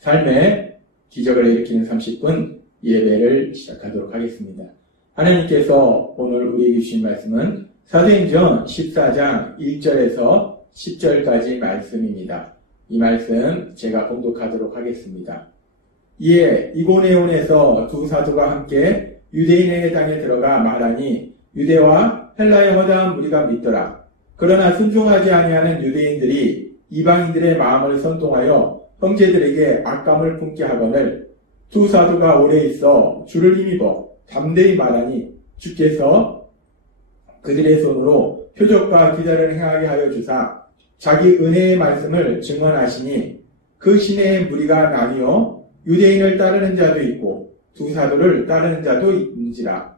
삶의 기적을 일으키는 30분 예배를 시작하도록 하겠습니다. 하나님께서 오늘 우리에게 주신 말씀은 사도행전 14장 1절에서 10절까지 말씀입니다. 이 말씀 제가 봉독하도록 하겠습니다. 이에 이고네온에서 두 사도가 함께 유대인의 땅에 들어가 말하니 유대와 헬라의 허다한 무리가 믿더라. 그러나 순종하지 아니하는 유대인들이 이방인들의 마음을 선동하여 형제들에게 악감을 품게 하거늘 두 사도가 오래 있어 주를 힘입어 담대히 말하니 주께서 그들의 손으로 표적과 기사를 행하게 하여 주사 자기 은혜의 말씀을 증언하시니 그 시내의 무리가 나뉘어 유대인을 따르는 자도 있고 두 사도를 따르는 자도 있는지라.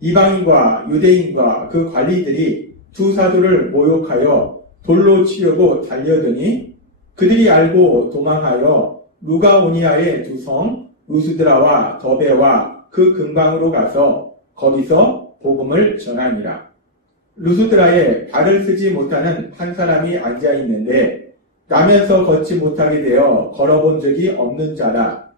이방인과 유대인과 그 관리들이 두 사도를 모욕하여 돌로 치려고 달려드니 그들이 알고 도망하여 루가오니아의 두 성 루스드라와 더베와 그 근방으로 가서 거기서 복음을 전하니라. 루스드라에 발을 쓰지 못하는 한 사람이 앉아 있는데 나면서 걷지 못하게 되어 걸어본 적이 없는 자라.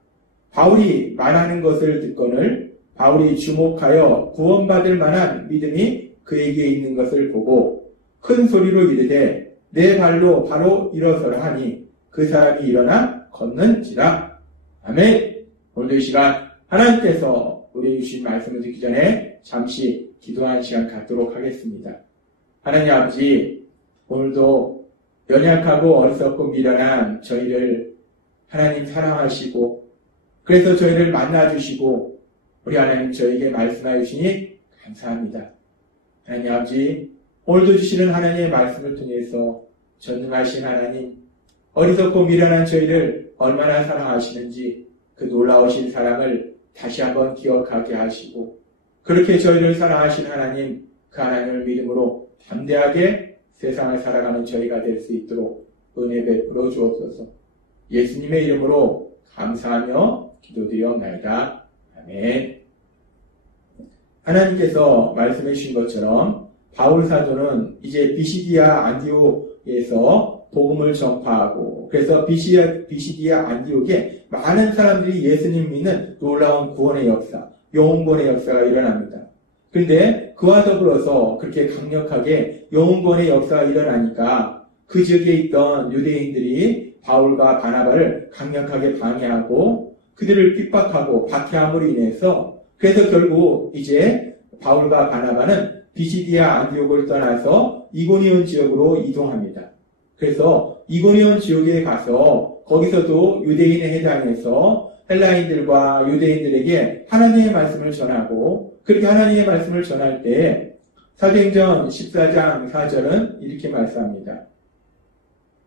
바울이 말하는 것을 듣거늘 바울이 주목하여 구원받을 만한 믿음이 그에게 있는 것을 보고 큰 소리로 이르되 내 발로 바로 일어서라 하니 그 사람이 일어나 걷는지라. 아멘. 오늘 이 시간 하나님께서 우리 주신 말씀을 듣기 전에 잠시 기도하는 시간 갖도록 하겠습니다. 하나님 아버지, 오늘도 연약하고 어리석고 미련한 저희를 하나님 사랑하시고 그래서 저희를 만나주시고 우리 하나님 저에게 말씀하여 주시니 감사합니다. 하나님 아버지, 오늘도 주시는 하나님의 말씀을 통해서 전능하신 하나님, 어리석고 미련한 저희를 얼마나 사랑하시는지 그 놀라우신 사랑을 다시 한번 기억하게 하시고 그렇게 저희를 사랑하신 하나님, 그 하나님을 믿음으로 담대하게 세상을 살아가는 저희가 될 수 있도록 은혜 베풀어 주옵소서. 예수님의 이름으로 감사하며 기도드리옵나이다. 아멘. 하나님께서 말씀해 주신 것처럼 바울 사도는 이제 비시디아 안디옥에서 복음을 전파하고 그래서 비시디아 안디옥에 많은 사람들이 예수님 믿는 놀라운 구원의 역사, 영혼구원의 역사가 일어납니다. 그런데 그와 더불어서 그렇게 강력하게 영혼구원의 역사가 일어나니까 그 지역에 있던 유대인들이 바울과 바나바를 강력하게 방해하고 그들을 핍박하고 박해함으로 인해서 그래서 결국 이제 바울과 바나바는 비시디아 안디옥을 떠나서 이고니온 지역으로 이동합니다. 그래서 이고니온 지역에 가서 거기서도 유대인에 해당해서 헬라인들과 유대인들에게 하나님의 말씀을 전하고 그렇게 하나님의 말씀을 전할 때 사도행전 14장 4절은 이렇게 말씀합니다.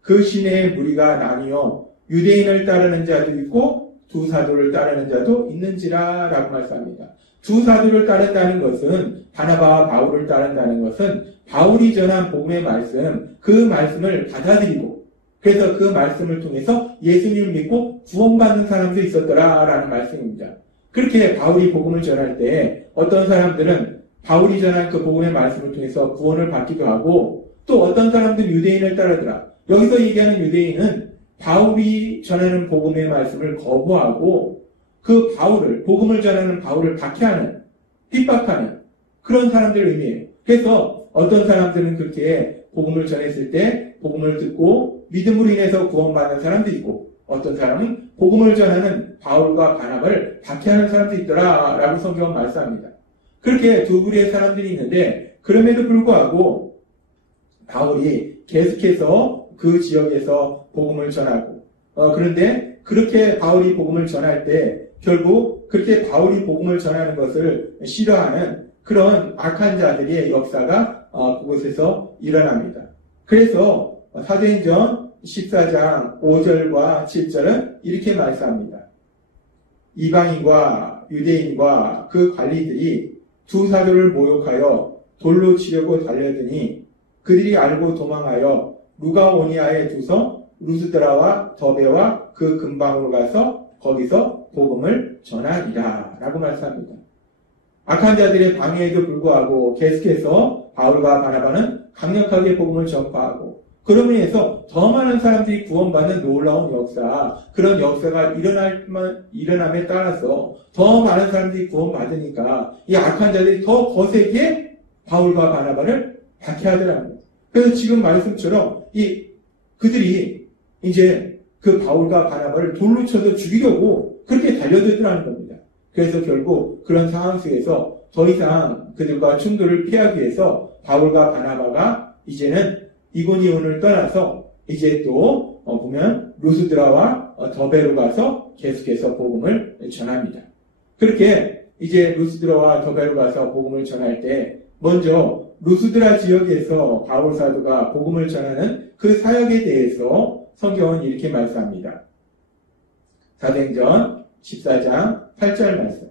그 시내의 무리가 나뉘어 유대인을 따르는 자도 있고 두 사도를 따르는 자도 있는지라 라고 말씀합니다. 두 사도를 따른다는 것은 바나바와 바울을 따른다는 것은 바울이 전한 복음의 말씀, 그 말씀을 받아들이고 그래서 그 말씀을 통해서 예수님을 믿고 구원받는 사람도 있었더라 라는 말씀입니다. 그렇게 바울이 복음을 전할 때 어떤 사람들은 바울이 전한 그 복음의 말씀을 통해서 구원을 받기도 하고 또 어떤 사람들은 유대인을 따르더라. 여기서 얘기하는 유대인은 바울이 전하는 복음의 말씀을 거부하고 그 바울을, 복음을 전하는 바울을 박해하는, 핍박하는 그런 사람들을 의미해요. 그래서 어떤 사람들은 그렇게 복음을 전했을 때 복음을 듣고 믿음으로 인해서 구원받는 사람도 있고 어떤 사람은 복음을 전하는 바울과 바나바를 박해하는 사람도 있더라 라고 성경은 말씀합니다. 그렇게 두 부류의 사람들이 있는데 그럼에도 불구하고 바울이 계속해서 그 지역에서 복음을 전하고 그런데 그렇게 바울이 복음을 전할 때 결국 그렇게 바울이 복음을 전하는 것을 싫어하는 그런 악한 자들의 역사가 그곳에서 일어납니다. 그래서 사도행전 14장 5절과 7절은 이렇게 말씀합니다. 이방인과 유대인과 그 관리들이 두 사도를 모욕하여 돌로 치려고 달려드니 그들이 알고 도망하여 루가오니아의 두 성 루스드라와 더베와 그 근방으로 가서 거기서 복음을 전하리라 라고 말씀합니다. 악한 자들의 방해에도 불구하고 계속해서 바울과 바나바는 강력하게 복음을 전파하고 그러므로 인해서 더 많은 사람들이 구원받는 놀라운 역사, 그런 역사가 일어남에 따라서 더 많은 사람들이 구원받으니까 이 악한 자들이 더 거세게 바울과 바나바를 박해하더라는 거예요. 그래서 지금 말씀처럼 그들이 이제 그 바울과 바나바를 돌로 쳐서 죽이려고 그렇게 달려들더라는 겁니다. 그래서 결국 그런 상황 속에서 더 이상 그들과 충돌을 피하기 위해서 바울과 바나바가 이제는 이고니온을 떠나서 이제 또 보면 루스드라와 더베로 가서 계속해서 복음을 전합니다. 그렇게 이제 루스드라와 더베로 가서 복음을 전할 때 먼저 루스드라 지역에서 바울 사도가 복음을 전하는 그 사역에 대해서 성경은 이렇게 말씀합니다. 사도행전 14장 8절 말씀.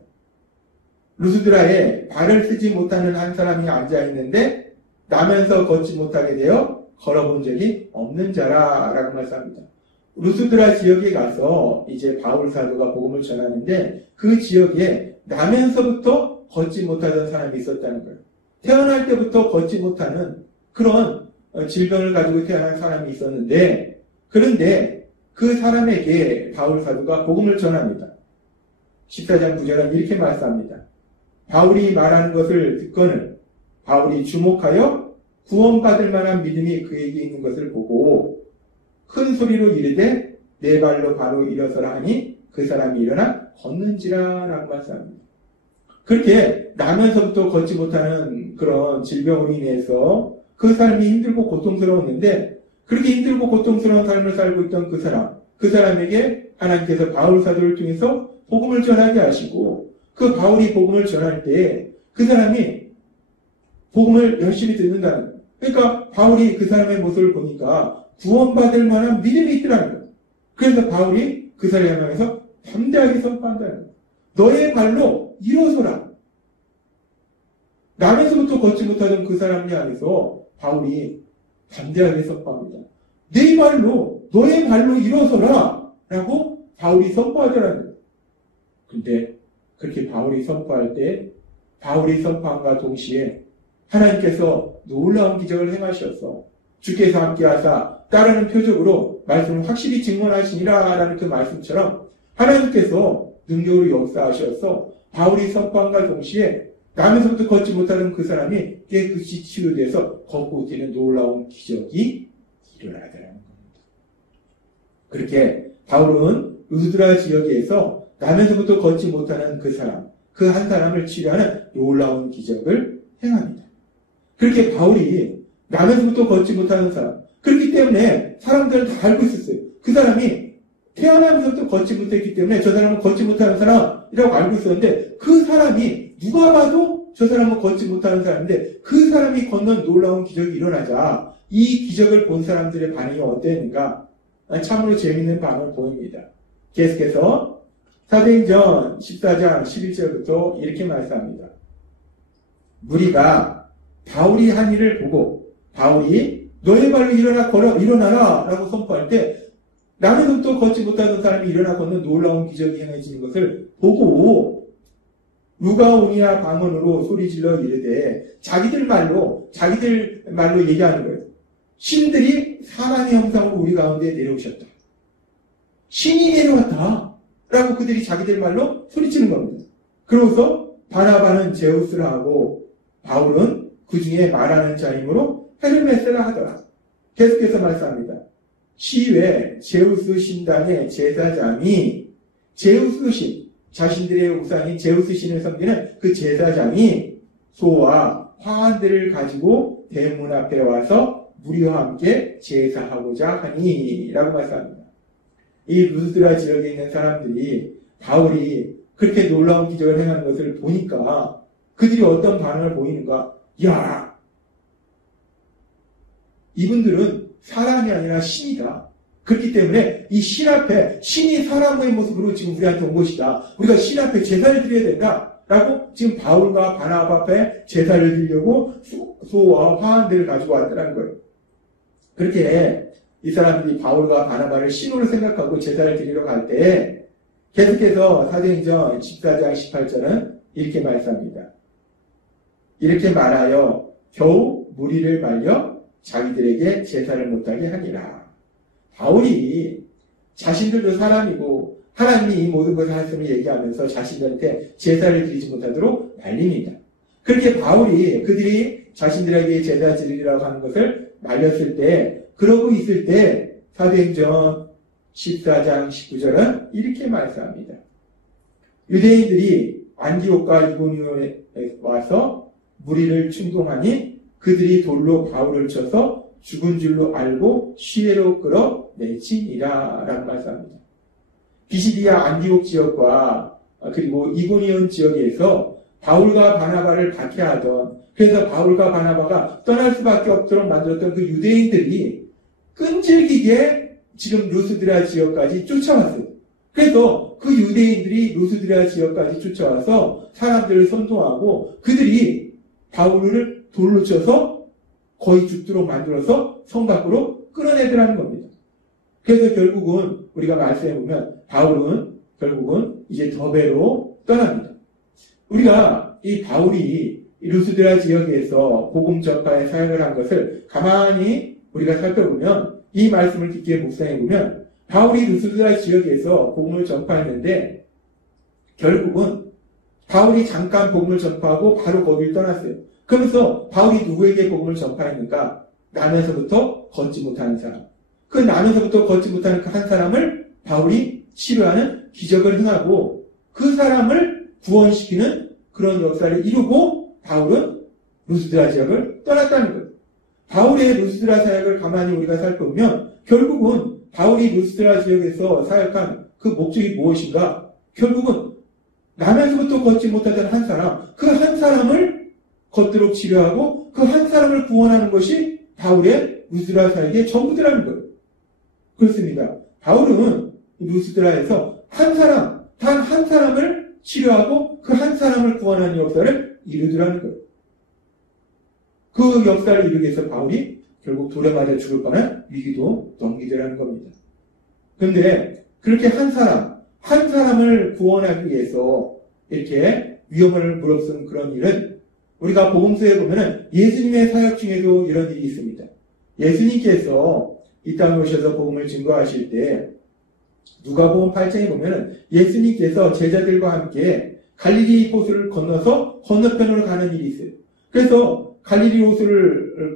루스드라에 발을 쓰지 못하는 한 사람이 앉아있는데 나면서 걷지 못하게 되어 걸어본 적이 없는 자라라고 말씀합니다. 루스드라 지역에 가서 이제 바울 사도가 복음을 전하는데 그 지역에 나면서부터 걷지 못하던 사람이 있었다는 거예요. 태어날 때부터 걷지 못하는 그런 질병을 가지고 태어난 사람이 있었는데 그런데 그 사람에게 바울 사도가 복음을 전합니다. 14장 9절은 이렇게 말씀합니다. 바울이 말하는 것을 듣거늘 바울이 주목하여 구원받을 만한 믿음이 그에게 있는 것을 보고 큰 소리로 이르되 네 발로 바로 일어서라 하니 그 사람이 일어나 걷는지라 라고 말씀합니다. 그렇게 나면서부터 걷지 못하는 그런 질병으로 인해서 그 사람이 힘들고 고통스러웠는데 그렇게 힘들고 고통스러운 삶을 살고 있던 그 사람에게 하나님께서 바울 사도를 통해서 복음을 전하게 하시고 그 바울이 복음을 전할 때 그 사람이 복음을 열심히 듣는다는 거예요. 그러니까 바울이 그 사람의 모습을 보니까 구원받을 만한 믿음이 있더라는 거예요. 그래서 바울이 그 사람을 향해서 담대하게 선포한다는 거예요. 너의 발로 일어서라. 나면서부터 걷지 못하던 그 사람을 향해서 바울이 담대하게 선포합니다. 너의 발로 일어서라 라고 바울이 선포하더라는 거예요. 근데 그렇게 바울이 선포할 때 바울이 선포함과 동시에 하나님께서 놀라운 기적을 행하셔서 주께서 함께하사 따르는 표적으로 말씀을 확실히 증언하시니라 라는 그 말씀처럼 하나님께서 능력으로 역사하셔서 바울이 선포함과 동시에 나면서부터 걷지 못하는 그 사람이 깨끗이 치유돼서 걷고 뛰는 놀라운 기적이 일어나더라는 겁니다. 그렇게 바울은 루스드라 지역에서 나면서부터 걷지 못하는 그 사람, 그 한 사람을 치료하는 놀라운 기적을 행합니다. 그렇게 바울이 나면서부터 걷지 못하는 사람, 그렇기 때문에 사람들은 다 알고 있었어요. 그 사람이 태어나면서부터 걷지 못했기 때문에 저 사람은 걷지 못하는 사람이라고 알고 있었는데 그 사람이 누가 봐도 저 사람은 걷지 못하는 사람인데 그 사람이 걷는 놀라운 기적이 일어나자 이 기적을 본 사람들의 반응이 어땠는가? 참으로 재미있는 반응을 보입니다. 계속해서 사도행전 14장 11절부터 이렇게 말씀합니다. 무리가 바울이 한 일을 보고 바울이 너의 발로 일어나라 라고 선포할 때 나면서부터 걷지 못하던 사람이 일어나 걷는 놀라운 기적이 행해지는 것을 보고 루가오니아 방언으로 소리질러 이르되 자기들 말로 얘기하는 거예요. 신들이 사람의 형상으로 우리 가운데 내려오셨다. 신이 내려왔다. 라고 그들이 자기들 말로 소리치는 겁니다. 그러고서 바나바는 제우스라 하고 바울은 그 중에 말하는 자이므로 헤르메스라 하더라. 계속해서 말씀합니다. 시외 제우스 신당의 제사장이 제우스 신, 자신들의 우상인 제우스 신을 섬기는 그 제사장이 소와 화환들을 가지고 대문 앞에 와서 무리와 함께 제사하고자 하니 라고 말씀합니다. 이 루스드라 지역에 있는 사람들이 바울이 그렇게 놀라운 기적을 행하는 것을 보니까 그들이 어떤 반응을 보이는가? 야! 이분들은 사람이 아니라 신이다. 그렇기 때문에 이 신 앞에 신이 사람의 모습으로 지금 우리한테 온 것이다. 우리가 신 앞에 제사를 드려야 된다. 라고 지금 바울과 바나바 앞에 제사를 드리려고 소와 화환들을 가지고 왔다는 거예요. 그렇게 이 사람들이 바울과 바나바를 신으로 생각하고 제사를 드리러 갈 때 계속해서 사도행전 14장 18절은 이렇게 말씀합니다. 이렇게 말하여 겨우 무리를 말려 자기들에게 제사를 못하게 하니라. 바울이 자신들도 사람이고 하나님이 이 모든 것을 하셨음을 얘기하면서 자신들한테 제사를 드리지 못하도록 말립니다. 그렇게 바울이 그들이 자신들에게 제사 드리라고 하는 것을 말렸을 때, 그러고 있을 때 사도행전 14장 19절은 이렇게 말씀합니다. 유대인들이 안디옥과 이고니온에 와서 무리를 충동하니 그들이 돌로 바울을 쳐서 죽은 줄로 알고 시외로 끌어 내치니라 라고 말씀합니다. 비시디아 안디옥 지역과 그리고 이고니온 지역에서 바울과 바나바를 박해하던, 그래서 바울과 바나바가 떠날 수밖에 없도록 만들었던 그 유대인들이 끈질기게 지금 루스드라 지역까지 쫓아왔어요. 그래서 그 유대인들이 루스드라 지역까지 쫓아와서 사람들을 선동하고 그들이 바울을 돌로 쳐서 거의 죽도록 만들어서 성 밖으로 끌어내더라는 겁니다. 그래서 결국은 우리가 말씀해보면 바울은 결국은 이제 더베로 떠납니다. 우리가 이 바울이 루스드라 지역에서 복음 전파에 사역을 한 것을 가만히 우리가 살펴보면, 이 말씀을 깊게 묵상해보면 바울이 루스드라 지역에서 복음을 전파했는데 결국은 바울이 잠깐 복음을 전파하고 바로 거기를 떠났어요. 그러면서 바울이 누구에게 복음을 전파했는가? 나면서부터 걷지 못하는 사람. 그 나면서부터 걷지 못하는 그 한 사람을 바울이 치료하는 기적을 행하고 그 사람을 구원시키는 그런 역사를 이루고 바울은 루스드라 지역을 떠났다는 거예요. 바울의 루스드라 사역을 가만히 우리가 살펴보면 결국은 바울이 루스드라 지역에서 사역한 그 목적이 무엇인가? 결국은 나면서부터 걷지 못하던 한 사람, 그 한 사람을 걷도록 치료하고 그 한 사람을 구원하는 것이 바울의 루스드라 사역의 전부더라는 거예요. 그렇습니다. 바울은 루스드라에서 한 사람, 단 한 사람을 치료하고 그 한 사람을 구원하는 역사를 이루더라는 거예요. 그 역사를 이루기 위해서 바울이 결국 돌에 맞아 죽을 뻔한 위기도 넘기더라는 겁니다. 그런데 그렇게 한 사람을 구원하기 위해서 이렇게 위험을 무릅쓴 그런 일은 우리가 복음서에 보면은 예수님의 사역 중에도 이런 일이 있습니다. 예수님께서 이 땅에 오셔서 복음을 증거하실 때 누가복음 8장에 보면은 예수님께서 제자들과 함께 갈릴리 호수를 건너서 건너편으로 가는 일이 있어요. 그래서 갈릴리 호수를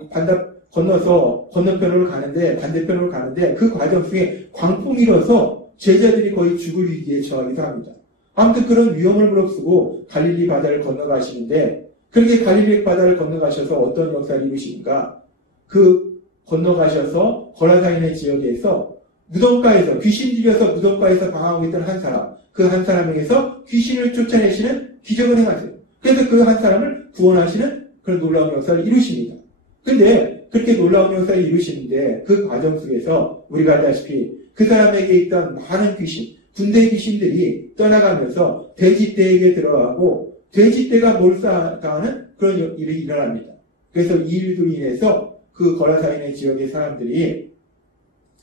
건너서 건너편으로 가는데, 반대편으로 가는데 그 과정 중에 광풍이 일어서 제자들이 거의 죽을 위기에 처하기도 합니다. 아무튼 그런 위험을 무릅쓰고 갈릴리 바다를 건너가시는데, 그렇게 갈릴리 바다를 건너가셔서 어떤 역사를 이루시는가? 그 건너가셔서 거라사인의 지역에서 무덤가에서, 귀신 들여서 무덤가에서 방황하고 있던 한 사람, 그 한 사람에게서 귀신을 쫓아내시는 기적을 행하세요. 그래서 그 한 사람을 구원하시는 그런 놀라운 역사를 이루십니다. 근데 그렇게 놀라운 역사를 이루시는데 그 과정 속에서 우리가 알다시피 그 사람에게 있던 많은 귀신, 군대 귀신들이 떠나가면서 돼지떼에게 들어가고 돼지떼가 몰살당하는 그런 일이 일어납니다. 그래서 이 일들로 인해서 그 거라사인의 지역의 사람들이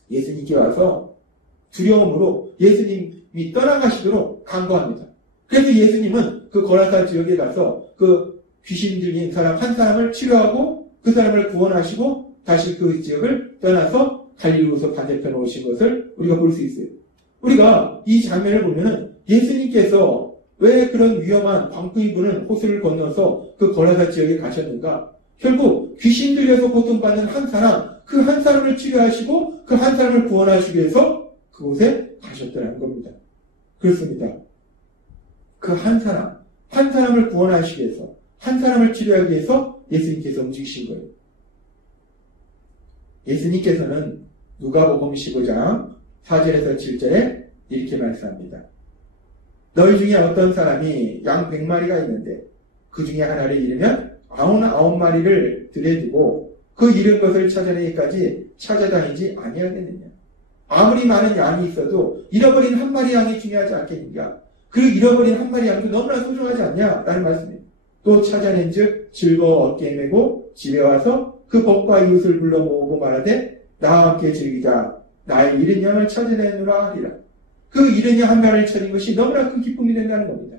예수님께 와서 두려움으로 예수님이 떠나가시도록 간구합니다. 그래서 예수님은 그 거라사 지역에 가서 그 귀신 들린 사람 한 사람을 치료하고 그 사람을 구원하시고 다시 그 지역을 떠나서 갈릴리로서 반대편으로 오신 것을 우리가 볼 수 있어요. 우리가 이 장면을 보면은 예수님께서 왜 그런 위험한 광풍이 부는 호수를 건너서 그 거라사 지역에 가셨는가? 결국 귀신 들려서 고통받는 한 사람, 그 한 사람을 치료하시고 그 한 사람을 구원하시기 위해서 그곳에 가셨다는 겁니다. 그렇습니다. 그 한 사람을 구원하시기 위해서, 한 사람을 치료하기 위해서 예수님께서 움직이신 거예요. 예수님께서는 누가복음 15장 4절에서 7절에 이렇게 말씀합니다. 너희 중에 어떤 사람이 양 100마리가 있는데 그 중에 하나를 잃으면 99마리를 들여두고 그 잃은 것을 찾아내기까지 찾아다니지 아니하겠느냐. 아무리 많은 양이 있어도 잃어버린 한 마리 양이 중요하지 않겠는가. 그 잃어버린 한 마리 양도 너무나 소중하지 않냐 라는 말씀입니다. 또 찾아낸 즉 즐거워 어깨에 메고 집에 와서 그 벗과 이웃을 불러 모으고 말하되 나와 함께 즐기자. 나의 잃은 양을 찾아내느라 하리라. 그 잃은 양 한 마리를 찾은 것이 너무나 큰 기쁨이 된다는 겁니다.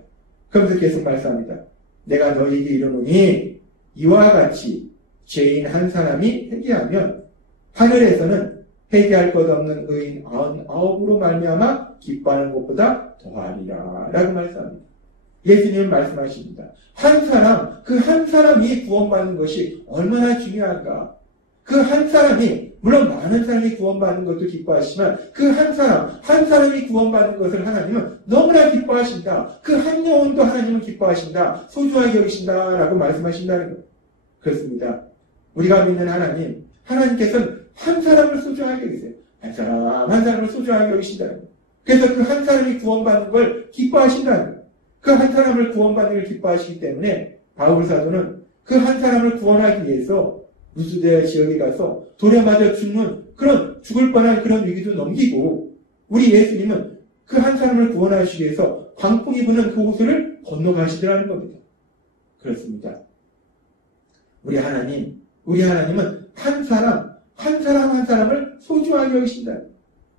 그러면서 계속 말씀합니다. 내가 너희에게 이르노니 이와 같이 죄인 한 사람이 회개하면 하늘에서는 회개할 것 없는 의인 99으로 말미암아 기뻐하는 것보다 더하리라 라고 말씀합니다. 예수님은 말씀하십니다. 한 사람, 그 한 사람이 구원받는 것이 얼마나 중요한가. 그 한 사람이, 물론 많은 사람이 구원받는 것도 기뻐하시지만 그 한 사람이 구원받는 것을 하나님은 너무나 기뻐하신다. 그 한 영혼도 하나님은 기뻐하신다. 소중하게 여기신다 라고 말씀하신다는 것. 그렇습니다. 우리가 믿는 하나님께서는 한 사람을 소중하게 여기세요. 한 사람을 소중하게 여기신다는 것. 그래서 그 한 사람이 구원받는 걸 기뻐하신다는 것. 그 한 사람을 구원받는 걸 기뻐하시기 때문에 바울 사도는 그 한 사람을 구원하기 위해서 루스드라 지역에 가서 돌에 맞아 죽을 뻔한 그런 위기도 넘기고, 우리 예수님은 그 한 사람을 구원하시기 위해서 광풍이 부는 그 호수를 건너가시더라는 겁니다. 그렇습니다. 우리 하나님은 한 사람을 소중하게 여기신다.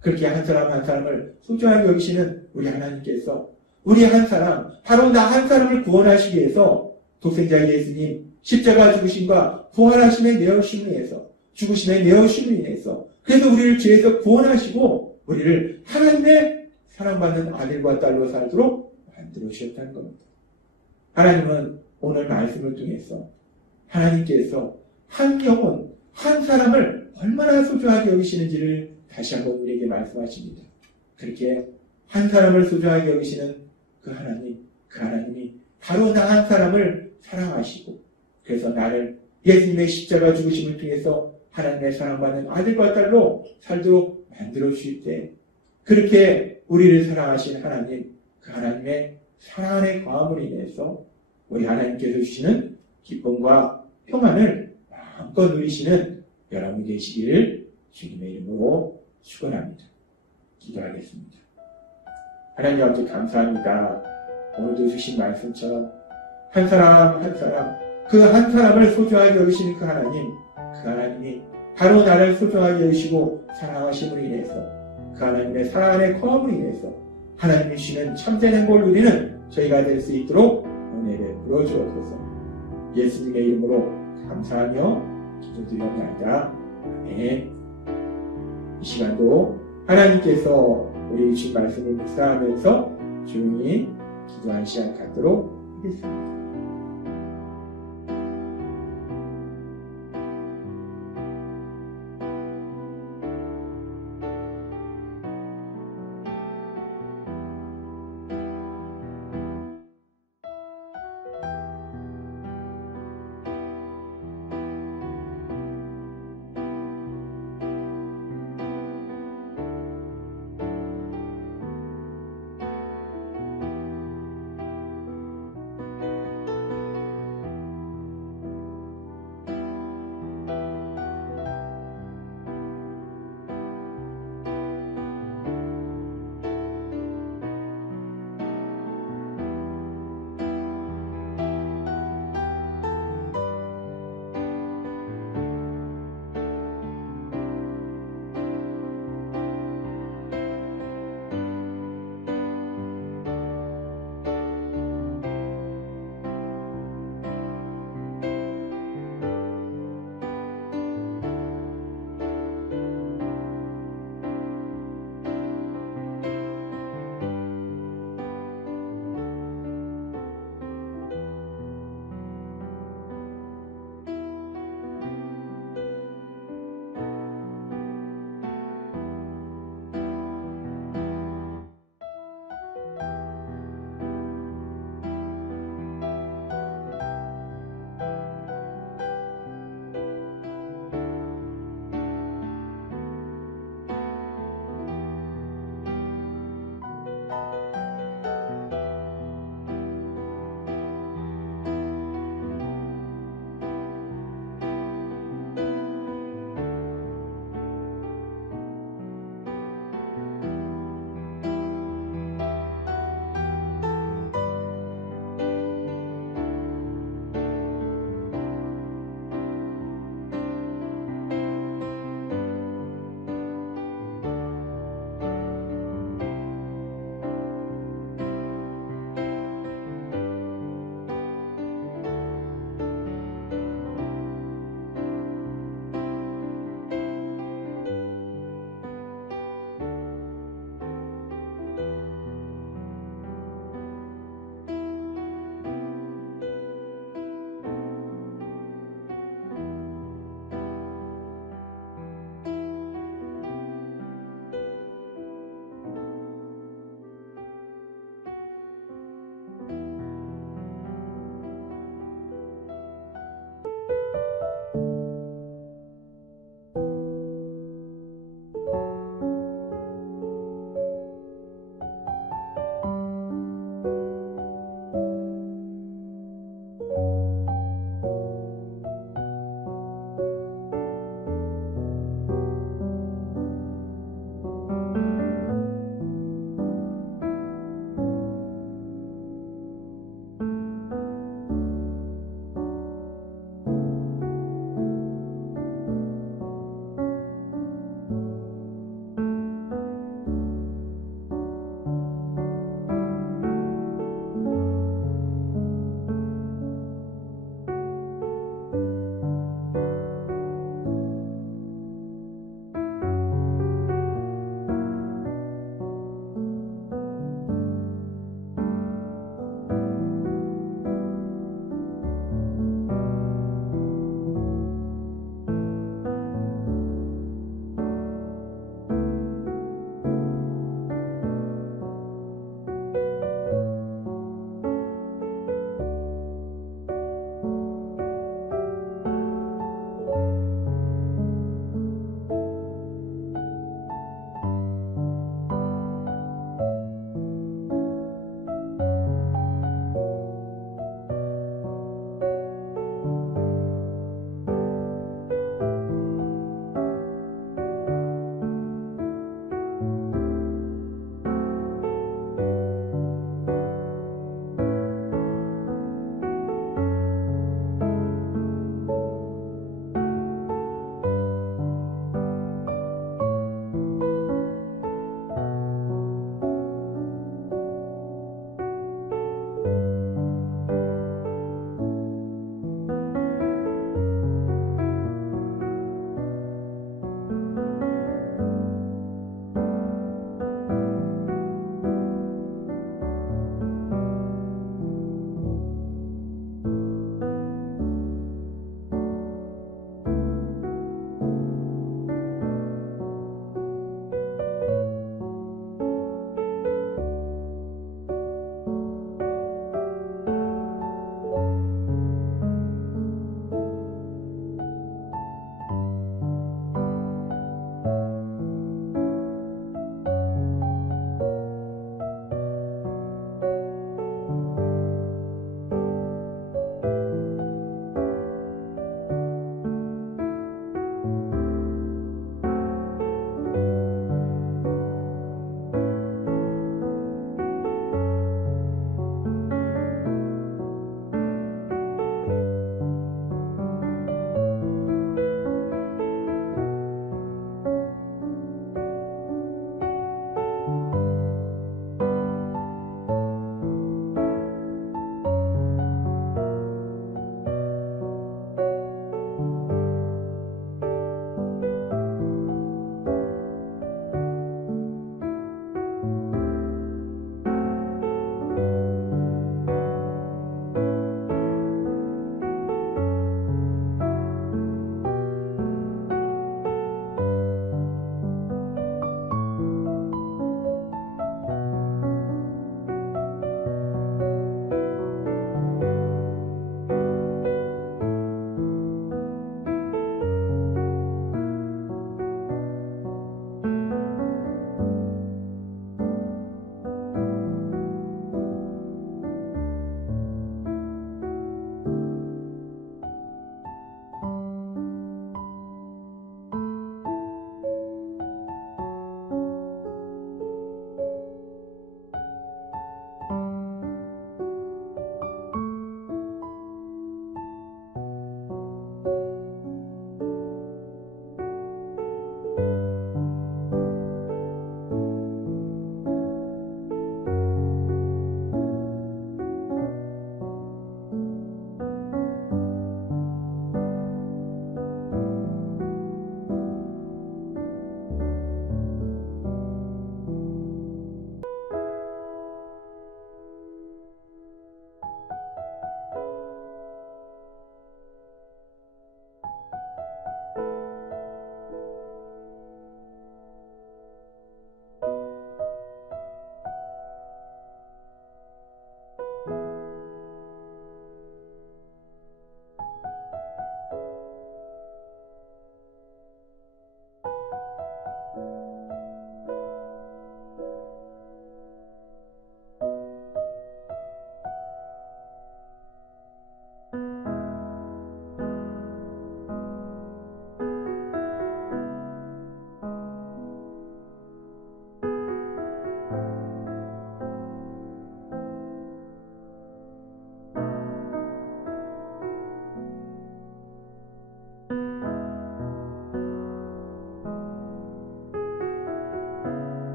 그렇게 한 사람을 소중하게 여기시는 우리 하나님께서 우리 한 사람, 바로 나 한 사람을 구원하시기 위해서 독생자 예수님 십자가 죽으심과 부활하심의 내어심을 인해서, 죽으심의 내어심을 인해서, 그래서 우리를 죄에서 구원하시고 우리를 하나님의 사랑받는 아들과 딸로 살도록 만들어 주셨다는 겁니다. 하나님은 오늘 말씀을 통해서 하나님께서 한 영혼, 한 사람을 얼마나 소중하게 여기시는지를 다시 한번 우리에게 말씀하십니다. 그렇게 한 사람을 소중하게 여기시는 그 하나님이 바로 나 한 사람을 사랑하시고, 그래서 나를 예수님의 십자가 죽으심을 통해서 하나님의 사랑받는 아들과 딸로 살도록 만들어 주실 때, 그렇게 우리를 사랑하신 하나님, 그 하나님의 사랑 안에 거함으로 인해서 우리 하나님께서 주시는 기쁨과 평안을 마음껏 누리시는 여러분 되시기를 주님의 이름으로 축원합니다. 기도하겠습니다. 하나님 아버지 감사합니다. 오늘도 주신 말씀처럼 한 사람 그 한 사람을 소중하게 여기시는 그 하나님이 바로 나를 소중하게 여기시고 사랑하심으로 인해서, 그 하나님의 사랑 안에 거함으로 인해서 하나님이 주시는 참된 행복을 누리는 저희가 될 수 있도록 은혜를 베풀어 주옵소서. 예수님의 이름으로 감사하며 기도드리옵나이다. 아멘. 이 시간도 하나님께서 우리 주신 말씀을 묵상하면서 조용히 기도한 시간 갖도록 하겠습니다.